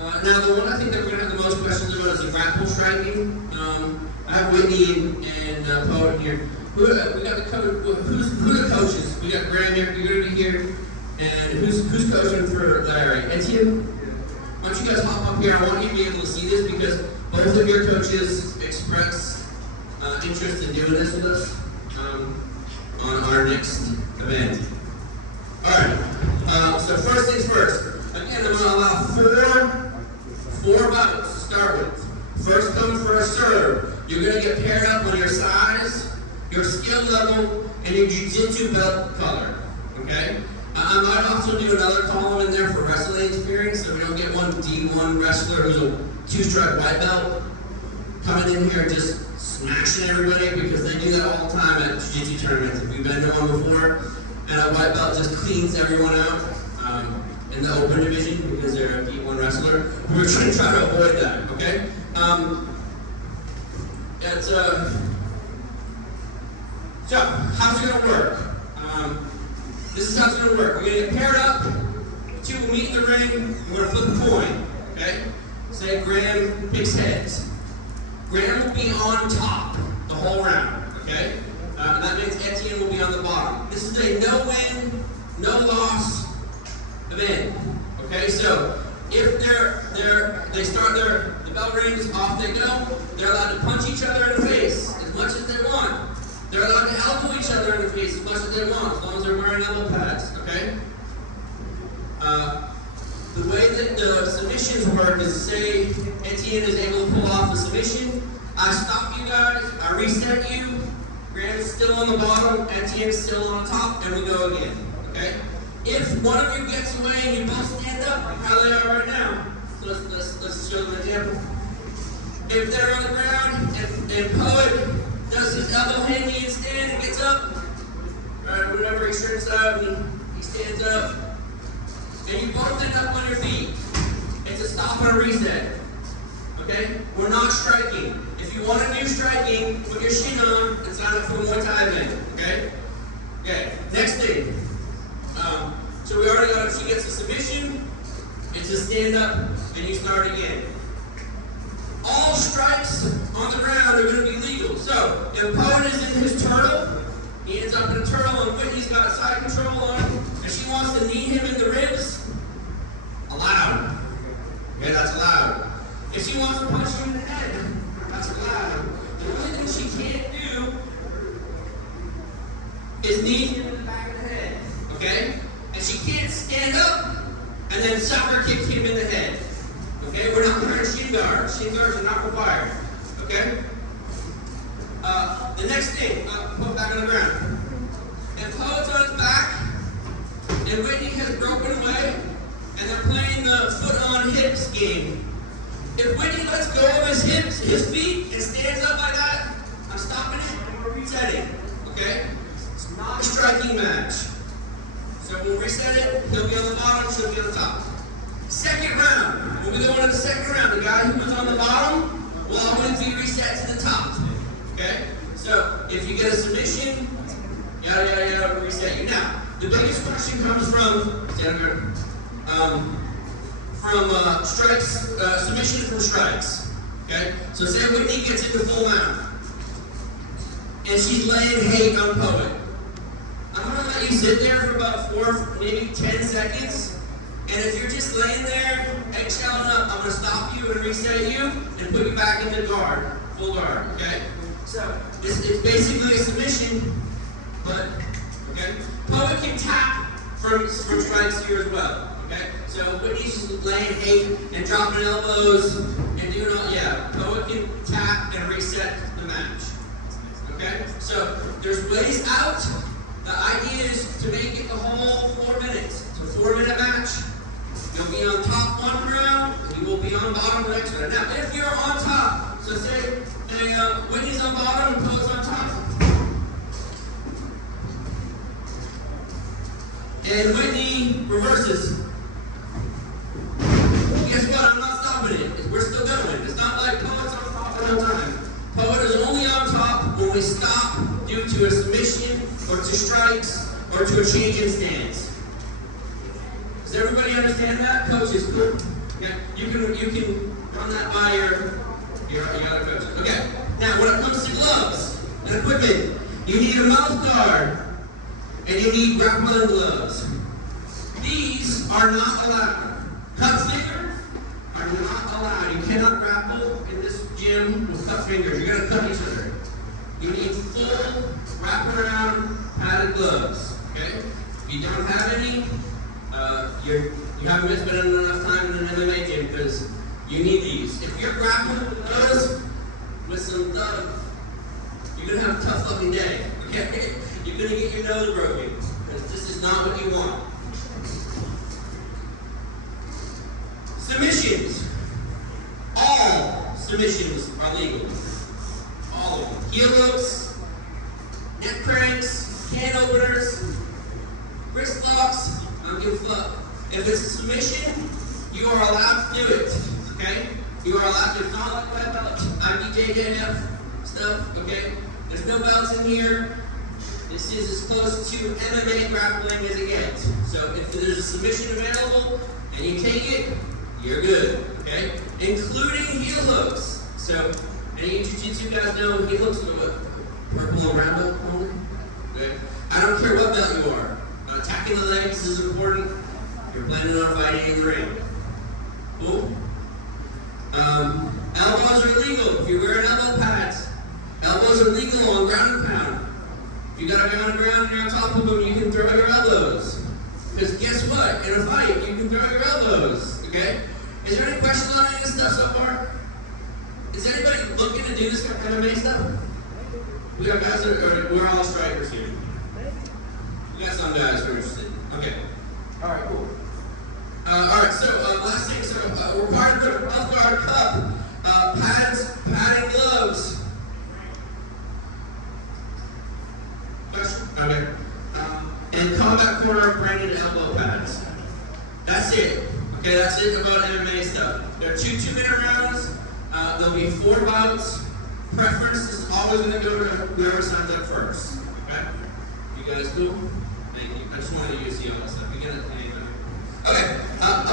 Now, the one I think that we're going to have the most questions about is the grapple striking. I have Whitney and Poet here. We got the who are the coaches? We got Graham here. You're going to be here. And who's coaching for Larry? Etienne? Why don't you guys hop up here? I want you to be able to see this because both of your coaches express interest in doing this with us on our next event. Alright, so first things first. Again, I'm going to allow four bouts to start with. First come, first serve. You're going to get paired up on your size, your skill level, and your jiu-jitsu belt color. Okay? I might also do another column in there for wrestling experience, so we don't get one D1 wrestler who's a 2-stripe white belt coming in here and just smashing everybody, because they do that all the time at jiu-jitsu tournaments. If you've been to one before, and a white belt just cleans everyone out in the open division because they're a D1 wrestler. We're trying to avoid that, okay? So, how's it going to work? This is how it's going to work. We're going to get paired up. Two will meet in the ring. We're going to flip a coin, okay? Say Graham picks heads. Graham will be on top the whole round, okay? And that means Etienne will be on the bottom. This is a no-win, no-loss event, okay? So if they start the bell rings, off they go. They're allowed to punch each other in the face as much as they want. They're allowed to elbow each other in the face as much as they want, as long as they're wearing elbow pads, okay? The way that the submissions work is, say Etienne is able to pull off a submission, I stop you guys, I reset you, Graham is still on the bottom, Etienne is still on the top, and we go again, okay? If one of you gets away and you both stand up, like how they are right now, so let's show them an example. If they're on the ground and Poet does his elbow handy and stand and gets up, right, whenever he turns out and he stands up, and you both end up on your feet, it's a stop and a reset. Okay? We're not striking. If you want to do striking, put your shin on and sign up for the Muay Thai event. Okay? Okay. Next thing. So we already got, if she gets a submission, it's a stand up and you start again. All strikes on the ground are going to be legal. So if Poet is in his turtle, he ends up in a turtle, and Whitney's got side control on him, and she wants to knee him in the ribs, allowed. Okay, that's allowed. If she wants to punch him in the head, that's allowed. The only thing she can't do is knee him in the back of the head. Okay? And she can't stand up and then sucker kick him in the head. Okay? We're not wearing shin guards. Shin guards are not required. Okay? The next thing, put back on the ground. If Poet's on his back, and Whitney has broken away, and they're playing the foot on hips game. If Whitney lets go of his hips, his feet, and stands up like that, I'm stopping it and we're resetting. Okay? It's not a striking match. So we'll reset it, he'll be on the bottom, she'll be on the top. Second round. When we go into the second round, the guy who was on the bottom will always be reset to the top. Okay? So if you get a submission, yada yada yada, we'll reset you. Now, the biggest question comes from strikes, submission from strikes. Okay? So say Whitney gets into full mount, and she's laying hate on Poet. I'm going to let you sit there for about 4, maybe 10 seconds, and if you're just laying there, eggshelling up, I'm going to stop you and reset you, and put you back into guard, full guard, okay? So, it's basically a submission, but, okay? Poet can tap from strikes here as well, okay? So, Whitney's laying hate and dropping elbows and doing all, yeah, Poet can tap and reset the match, okay? So, there's ways out. The idea is to make it the whole 4 minutes. It's a 4-minute match. You'll be on top one round, and you will be on bottom the next round. Now, if you're on top, so say Whitney's on bottom and Poet's on top, and Whitney reverses. Guess what? I'm not stopping it. We're still going. It's not like Poet's on top the whole time. Poet is only on top when we stop due to a submission, or to strikes, or to a change in stance. Does everybody understand that? Coaches, cool? Okay? You can run that by your other coaches. Okay. Now, when it comes to gloves and equipment, you need a mouth guard and you need grappling gloves. These are not allowed. Cut fingers are not allowed. You cannot grapple in this gym with cut fingers. You're going to cut each other. You need full wraparound padded gloves. Okay? If you don't have any, you haven't been spending enough time in an MMA gym because you need these. If you're grappling with those with some thug, you're going to have a tough fucking day. Okay? You're going to get your nose broken because this is not what you want. Submissions. All submissions are legal. All of them. Heel hooks, neck cranks, can openers, wrist locks. I don't give a fuck. If it's a submission, you are allowed to do it. Okay? You are allowed to. It's not like my belt, IBJJF stuff. Okay? There's no belts in here. This is as close to MMA grappling as it gets. So if there's a submission available and you take it, you're good. Okay? Including heel hooks. So any jiu-jitsu guys know heel hooks are what? Purple and brown belt only? Okay? I don't care what belt you are. Attacking the legs is important. You're planning on fighting in the ring. Cool? Elbows are illegal if you're wearing elbow pads. Elbows are legal on ground and pound. If you got a guy on the ground and you're on top of him, you can throw your elbows. Because guess what? In a fight, you can throw your elbows. Okay? Is there any questions on any of this stuff so far? Is anybody looking to do this kind of MMA stuff? We got guys that are, we're all strikers here. We got some guys who are interested. Okay. Alright, cool. Alright, so last thing, so required to put a mouth guard, cup, pads, padding gloves. Question? Okay. And combat corner branded elbow pads. That's it. Okay, that's it about MMA stuff. There are two 2-minute rounds. There'll be 4 bouts. Preference is always going to go to whoever signs up first. Okay? You guys cool? Thank you. I just wanted you to see all that stuff. You get it? Okay. About